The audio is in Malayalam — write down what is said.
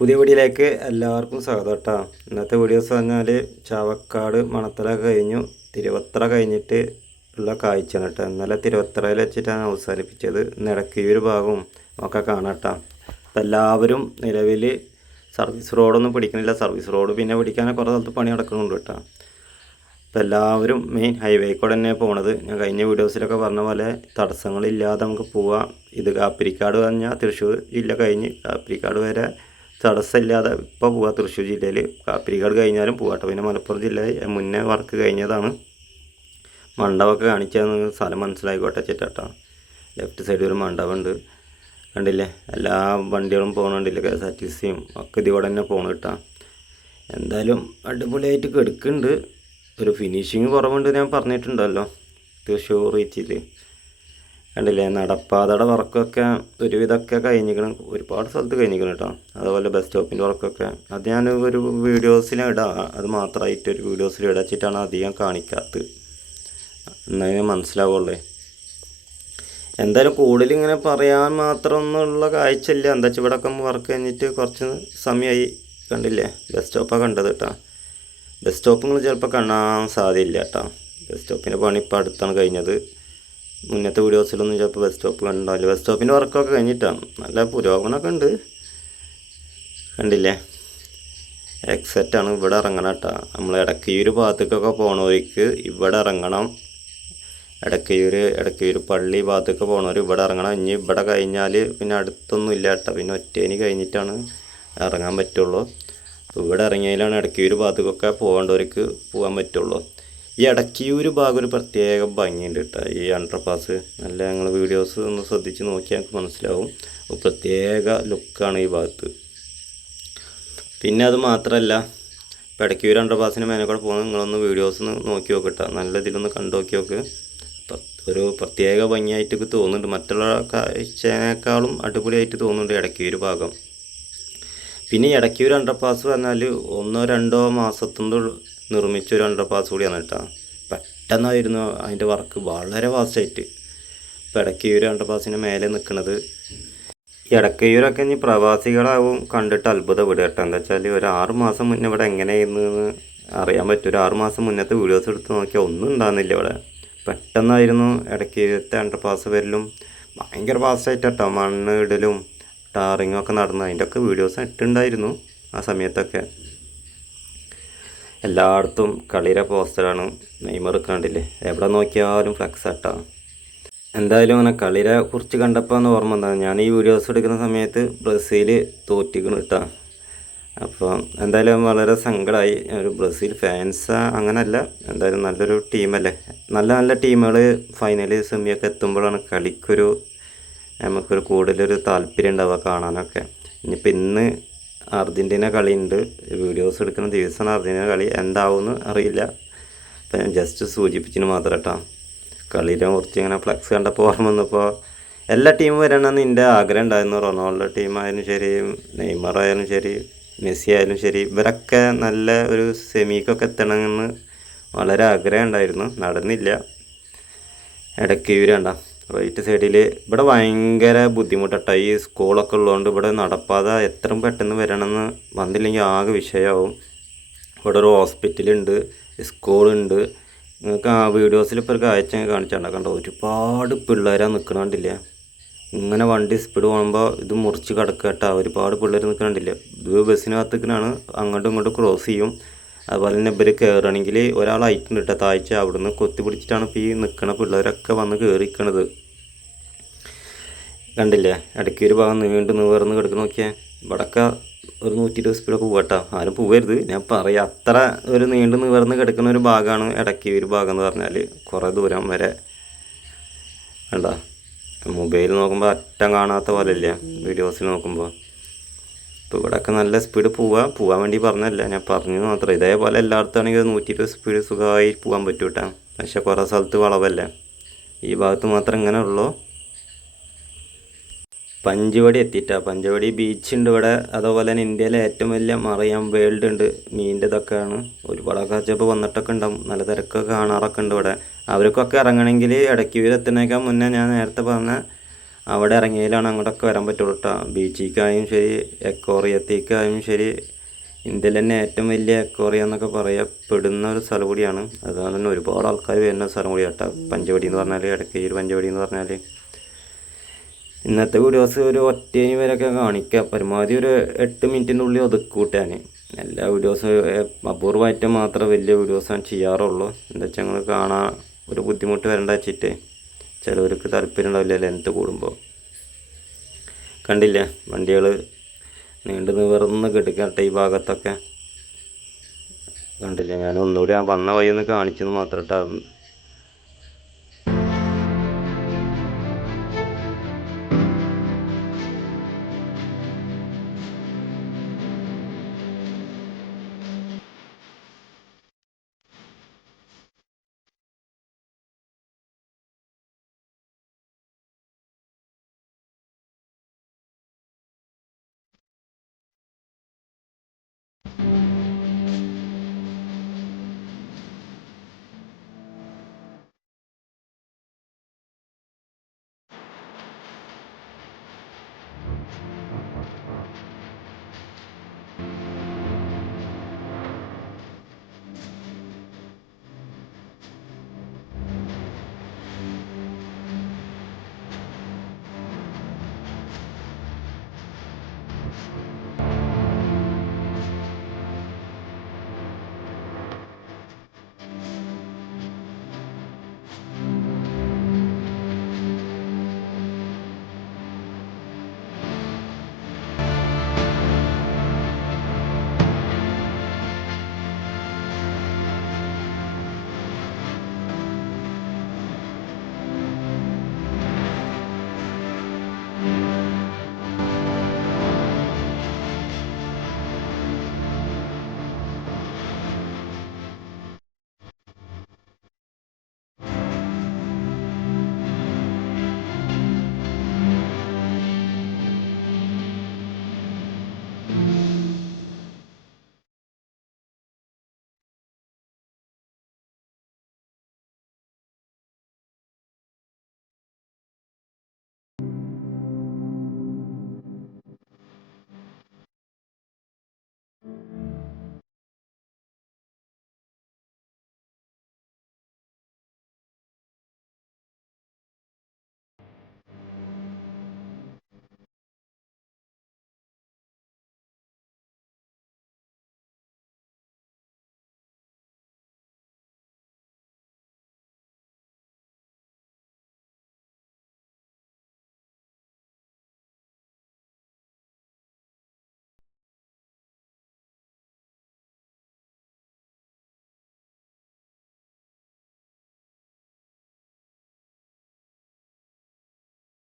പുതിയ വീഡിയോയിലേക്ക് എല്ലാവർക്കും സ്വാഗതം കേട്ടോ. ഇന്നത്തെ വീഡിയോസ് പറഞ്ഞാൽ ചാവക്കാട് മണത്തല കഴിഞ്ഞു തിരുവത്ര കഴിഞ്ഞിട്ട് ഉള്ള കാഴ്ചയാണ് കേട്ടോ. ഇന്നലെ തിരുവത്രയിൽ വെച്ചിട്ടാണ് അവസാനിപ്പിച്ചത്. ഇടക്കിയൊരു ഭാഗവും ഒക്കെ കാണാം കേട്ടോ. അപ്പം എല്ലാവരും നിലവിൽ സർവീസ് റോഡൊന്നും പിടിക്കണില്ല. സർവീസ് റോഡ് പിന്നെ പിടിക്കാൻ കുറേ സ്ഥലത്ത് പണി നടക്കുന്നുണ്ട് കേട്ടോ. അപ്പോൾ എല്ലാവരും മെയിൻ ഹൈവേ കൂടെ തന്നെ പോണത്. ഞാൻ കഴിഞ്ഞ വീഡിയോസിലൊക്കെ പറഞ്ഞ പോലെ തടസ്സങ്ങളില്ലാതെ നമുക്ക് പോവാം. ഇത് കാപ്പിരിക്കാട് പറഞ്ഞാൽ തൃശ്ശൂർ ജില്ല കഴിഞ്ഞ് കാപ്പിരിക്കാട് വരെ തടസ്സമില്ലാതെ ഇപ്പോൾ പോവാം. തൃശ്ശൂർ ജില്ലയിൽ കാപ്പിരിക്കാട് കഴിഞ്ഞാലും പോകാട്ടോ. പിന്നെ മലപ്പുറം ജില്ലയിൽ മുന്നേ വർക്ക് കഴിഞ്ഞതാണ്. മണ്ഡപമൊക്കെ കാണിച്ചാൽ സ്ഥലം മനസ്സിലായിക്കോട്ടെ ചേട്ടാ. ലെഫ്റ്റ് സൈഡിൽ ഒരു മണ്ഡപമുണ്ട്, കണ്ടില്ലേ? എല്ലാ വണ്ടികളും പോകണുണ്ടില്ലേ? KSRTCയും ഒക്കെ ഇതിലൂടെ തന്നെ പോകണം കേട്ടോ. എന്തായാലും അടിപൊളിയായിട്ട് കെടുക്കുന്നുണ്ട്. ഒരു ഫിനിഷിങ് കുറവുണ്ട് ഞാൻ പറഞ്ഞിട്ടുണ്ടല്ലോ തൃശ്ശൂർ റീച്ചിൽ. കണ്ടില്ലേ? നടപ്പാതയുടെ വർക്കൊക്കെ ഒരുവിധമൊക്കെ കഴിഞ്ഞിരിക്കണം. ഒരുപാട് സ്ഥലത്ത് കഴിഞ്ഞിരിക്കണം കേട്ടോ. അതുപോലെ ബസ് സ്റ്റോപ്പിൻ്റെ വർക്കൊക്കെ അത് ഞാൻ ഒരു വീഡിയോസിലിടാം. അത് മാത്രമായിട്ട് ഒരു വീഡിയോസിൽ ഇടച്ചിട്ടാണ് അധികം കാണിക്കാത്തത്. എന്നാലും മനസ്സിലാവുള്ളേ. എന്തായാലും കൂടുതൽ ഇങ്ങനെ പറയാൻ മാത്രമൊന്നുള്ള കാഴ്ചയില്ല. എന്താ വെച്ചാൽ ഇവിടെ ഒക്കെ വർക്ക് കഴിഞ്ഞിട്ട് കുറച്ച് സമയമായി. കണ്ടില്ലേ? ബസ് സ്റ്റോപ്പാണ് കണ്ടത് കേട്ടോ. ബസ് സ്റ്റോപ്പ് നിങ്ങൾ ചിലപ്പോൾ കാണാൻ സാധ്യതയില്ല കേട്ടോ. ബസ് സ്റ്റോപ്പിൻ്റെ പണി ഇപ്പോൾ അടുത്താണ് കഴിഞ്ഞത്. മുന്നത്തെ വീഡിയോസിലൊന്നും ചിലപ്പോൾ ബസ് സ്റ്റോപ്പ് കണ്ടാവില്ല. ബസ് സ്റ്റോപ്പിൻ്റെ വർക്കൊക്കെ കഴിഞ്ഞിട്ടാണ്. നല്ല പുരോഗമനമൊക്കെ ഉണ്ട്. കണ്ടില്ലേ? എക്സെറ്റാണ്. ഇവിടെ ഇറങ്ങണം കേട്ടോ. നമ്മൾ ഇടക്കയൂർ ഭാഗത്തേക്കൊക്കെ പോകണവർക്ക് ഇവിടെ ഇറങ്ങണം. ഇടക്കയൂർ പള്ളി ഭാഗത്തേക്ക് പോകണവർ ഇവിടെ ഇറങ്ങണം. ഇനി ഇവിടെ കഴിഞ്ഞാൽ പിന്നെ അടുത്തൊന്നും ഇല്ല കേട്ടോ. പിന്നെ ഒറ്റേനി കഴിഞ്ഞിട്ടാണ് ഇറങ്ങാൻ പറ്റുള്ളൂ. അപ്പോൾ ഇവിടെ ഇറങ്ങിയാലാണ് ഇടക്കയൂർ ഭാഗത്തേക്കൊക്കെ പോകേണ്ടവർക്ക് പോകാൻ പറ്റുള്ളൂ. ഈ ഇടക്കിയൂർ ഭാഗം ഒരു പ്രത്യേക ഭംഗിയുണ്ട് കേട്ടോ. ഈ അണ്ടർപാസ് നല്ല ഞങ്ങൾ വീഡിയോസ് ഒന്ന് ശ്രദ്ധിച്ച് നോക്കിയാൽ നമുക്ക് മനസ്സിലാവും. ഒരു പ്രത്യേക ലുക്കാണ് ഈ ഭാഗത്ത്. പിന്നെ അത് മാത്രമല്ല, ഇപ്പോൾ ഇടക്കിയൂർ അണ്ടർപാസിന് മേലെ കൂടെ പോകുന്നത് നിങ്ങളൊന്ന് വീഡിയോസ് ഒന്ന് നോക്കി നോക്കട്ടോ. നല്ല ഇതിലൊന്ന് കണ്ടു നോക്കി നോക്ക്. ഒരു പ്രത്യേക ഭംഗിയായിട്ട് തോന്നുന്നുണ്ട്. മറ്റുള്ള കാഴ്ചയേക്കാളും അടിപൊളിയായിട്ട് തോന്നുന്നുണ്ട് ഇടക്കിയൂർ ഭാഗം. പിന്നെ ഇടക്കിയൂർ അണ്ടർപാസ് പറഞ്ഞാൽ 1-2 മാസത്തുകൊണ്ട് നിർമ്മിച്ചൊരു അണ്ടർപാസ് കൂടിയാണ് കേട്ടോ. പെട്ടെന്നായിരുന്നു അതിൻ്റെ വർക്ക്, വളരെ ഫാസ്റ്റായിട്ട്. ഇപ്പോൾ ഇടക്കിയൂർ അണ്ടർപാസിന് മേലെ നിൽക്കുന്നത്. ഈ ഇടക്കിയൂരൊക്കെ ഇനി പ്രവാസികളാവും കണ്ടിട്ട് അത്ഭുതപ്പെടുക കേട്ടോ. എന്താ വെച്ചാൽ ഒരു 6 മാസം മുന്നേ ഇവിടെ എങ്ങനെയായിരുന്നു അറിയാൻ പറ്റും. ഒരു 6 മാസം മുന്നത്തെ വീഡിയോസ് എടുത്ത് നോക്കിയാൽ ഒന്നും ഉണ്ടാകുന്നില്ല ഇവിടെ. പെട്ടെന്നായിരുന്നു ഇടക്കിയൂരത്തെ അണ്ടർപാസ് വരലും. ഭയങ്കര ഫാസ്റ്റായിട്ട് കേട്ടോ. മണ്ണ് ഇടലും ടാറിങ്ങും ഒക്കെ നടന്നു. അതിൻ്റെയൊക്കെ വീഡിയോസ് ഇട്ടുണ്ടായിരുന്നു ആ സമയത്തൊക്കെ. എല്ലായിടത്തും കളിയുടെ പോസ്റ്ററാണ്. നെയ്മർ കണ്ടില്ലേ? എവിടെ നോക്കിയാലും ഫ്ലക്സ് ആട്ടാ. എന്തായാലും അങ്ങനെ കളിയെ കുറിച്ച് കണ്ടപ്പോൾ എന്ന് ഓർമ്മ എന്താണ്, ഞാൻ ഈ വീഡിയോസ് എടുക്കുന്ന സമയത്ത് ബ്രസീൽ തോറ്റിക്കണം കേട്ടോ. അപ്പോൾ എന്തായാലും വളരെ സങ്കടമായി. ഒരു ബ്രസീൽ ഫാൻസ് അങ്ങനെയല്ല, എന്തായാലും നല്ലൊരു ടീമല്ലേ. നല്ല നല്ല ടീമുകൾ ഫൈനൽ സെമിയൊക്കെ എത്തുമ്പോഴാണ് നമുക്കൊരു കൂടുതലൊരു താല്പര്യം ഉണ്ടാവുക കാണാനൊക്കെ. ഇനിയിപ്പോൾ ഇന്ന് അർജൻറ്റീന കളിയുണ്ട്. വീഡിയോസ് എടുക്കുന്ന ദിവസമാണ് അർജൻറ്റീന കളി. എന്താവുമെന്ന് അറിയില്ല. അപ്പം ഞാൻ ജസ്റ്റ് സൂചിപ്പിച്ചിന് മാത്രം കേട്ടോ. കളിയെ കുറിച്ച് ഇങ്ങനെ ഫ്ലക്സ് കണ്ടപ്പോൾ ഓർമ്മ വന്നപ്പോൾ എല്ലാ ടീമും വരണമെന്ന് എൻ്റെ ആഗ്രഹം ഉണ്ടായിരുന്നു. റൊണാൾഡോ ടീമായാലും ശരി, നെയ്മർ ആയാലും ശരി, മെസ്സി ആയാലും ശരി, ഇവരൊക്കെ നല്ല ഒരു സെമിക്കൊക്കെ എത്തണമെന്ന് വളരെ ആഗ്രഹം ഉണ്ടായിരുന്നു. നടന്നില്ല. ഇടയ്ക്ക് ഇവരണ്ട റൈറ്റ് സൈഡിൽ ഇവിടെ ഭയങ്കര ബുദ്ധിമുട്ടാട്ടോ. ഈ സ്കൂളൊക്കെ ഉള്ളതുകൊണ്ട് ഇവിടെ നടപ്പാതെ എത്രയും പെട്ടെന്ന് വരണമെന്ന് വന്നില്ലെങ്കിൽ ആകെ വിഷയമാവും. ഇവിടെ ഒരു ഹോസ്പിറ്റലുണ്ട്, സ്കൂളുണ്ട്. നിങ്ങൾക്ക് ആ വീഡിയോസിൽ ഇപ്പോൾ ഒരു കാഴ്ച കാണിച്ചാൽ കണ്ടോ, ഒരുപാട് പിള്ളേരാണ് നിൽക്കണണ്ടില്ലേ. ഇങ്ങനെ വണ്ടി സ്പീഡ് പോകുമ്പോൾ ഇത് മുറിച്ച് കിടക്കുക കേട്ടോ. ഒരുപാട് പിള്ളേർ നിൽക്കണണ്ടില്ലേ. ഇത് ബസ്സിനകത്തേക്കാണ്, അങ്ങോട്ടും ഇങ്ങോട്ടും ക്രോസ് ചെയ്യും. അതുപോലെ തന്നെ ഇവർ കയറണമെങ്കിൽ ഒരാൾ ആയിട്ടുണ്ട് കേട്ടോ. താഴ്ച അവിടുന്ന് കൊത്തി പിടിച്ചിട്ടാണ് ഇപ്പോൾ ഈ നിൽക്കണ പിള്ളേരൊക്കെ വന്ന് കയറിക്കണത്. കണ്ടില്ലേ? ഇടയ്ക്ക് ഒരു ഭാഗം നിവർന്ന് കിടക്കുന്ന നോക്കിയാൽ ഇവിടെയൊക്കെ ഒരു 120 സ്പീഡൊക്കെ പോകട്ടോ. ആരും പോകരുത്, ഞാൻ പറയാം. അത്ര ഒരു നിവർന്ന് കിടക്കുന്ന ഒരു ഭാഗമാണ് ഇടയ്ക്ക് ഒരു ഭാഗം എന്ന് പറഞ്ഞാൽ. കുറേ ദൂരം വരെ കണ്ടോ. മൊബൈൽ നോക്കുമ്പോൾ അറ്റം കാണാത്ത പോലെ ഇല്ല വീഡിയോസിൽ നോക്കുമ്പോൾ. ഇപ്പോൾ ഇവിടെയൊക്കെ നല്ല സ്പീഡ് പോകാൻ വേണ്ടി പറഞ്ഞല്ല, ഞാൻ പറഞ്ഞു മാത്രം. ഇതേപോലെ എല്ലായിടത്തും ആണെങ്കിൽ 120 സ്പീഡ് സുഖമായി പോകാൻ പറ്റും കേട്ടോ. പക്ഷേ കുറേ സ്ഥലത്ത് വളവല്ലേ. ഈ ഭാഗത്ത് മാത്രം ഇങ്ങനെ ഉള്ളൂ. പഞ്ചവടി എത്തിയിട്ടാ. പഞ്ചവടി ബീച്ചുണ്ട് ഇവിടെ. അതുപോലെ തന്നെ ഇന്ത്യയിലെ ഏറ്റവും വലിയ മറിയാൻ വേൾഡ് ഉണ്ട്. മീനിൻ്റെ ഇതൊക്കെയാണ്. ഒരുപാട് ആൾക്കാർ വന്നിട്ടൊക്കെ ഉണ്ടാവും. നല്ല തിരക്കൊക്കെ കാണാറൊക്കെ ഉണ്ട് ഇവിടെ. അവർക്കൊക്കെ ഇറങ്ങണമെങ്കിൽ ഇടയ്ക്ക് എത്തുന്നേക്കാൾ മുന്നേ ഞാൻ നേരത്തെ പറഞ്ഞ അവിടെ ഇറങ്ങിയാലാണ് അങ്ങോട്ടൊക്കെ വരാൻ പറ്റുള്ളൂ കേട്ടോ. ബീച്ചിലേക്കായും ശരി എക്കോറിയത്തേക്കായും ശരി ഇന്ത്യയിൽ തന്നെ ഏറ്റവും വലിയ എക്കോറിയ എന്നൊക്കെ പറയപ്പെടുന്ന ഒരു സ്ഥലം കൂടിയാണ്. അതുകൊണ്ട് തന്നെ ഒരുപാട് ആൾക്കാർ വരുന്ന സ്ഥലം കൂടിയാണ് കേട്ടോ. പഞ്ചവടി എന്ന് പറഞ്ഞാൽ ഇടയ്ക്കയിൽ പഞ്ചവടി എന്ന് പറഞ്ഞാൽ ഇന്നത്തെ വീഡിയോസ് ഒരു ഒറ്റേനി വരെയൊക്കെ കാണിക്കുക. പരമാവധി ഒരു 8 മിനിറ്റിൻ്റെ ഉള്ളിൽ ഒതുക്കൂട്ടാൻ. എല്ലാ വീഡിയോസും അപൂർവമായിട്ട് മാത്രമേ വലിയ വീഡിയോസ് ഞാൻ ചെയ്യാറുള്ളൂ. എന്താ വെച്ചാൽ ഞങ്ങൾ കാണാൻ ഒരു ബുദ്ധിമുട്ട് വരേണ്ട വെച്ചിട്ട് ചിലവർക്ക് താല്പര്യം ഉണ്ടാവില്ല ലെങ്ത്ത് കൂടുമ്പോൾ. കണ്ടില്ലേ വണ്ടികൾ നീണ്ടു നിവർന്ന് കിടക്കട്ടെ ഈ ഭാഗത്തൊക്കെ കണ്ടില്ലേ. ഞാൻ ഒന്നുകൂടി വന്ന വഴി ഒന്ന് കാണിച്ചെന്ന് മാത്രം കേട്ടോ.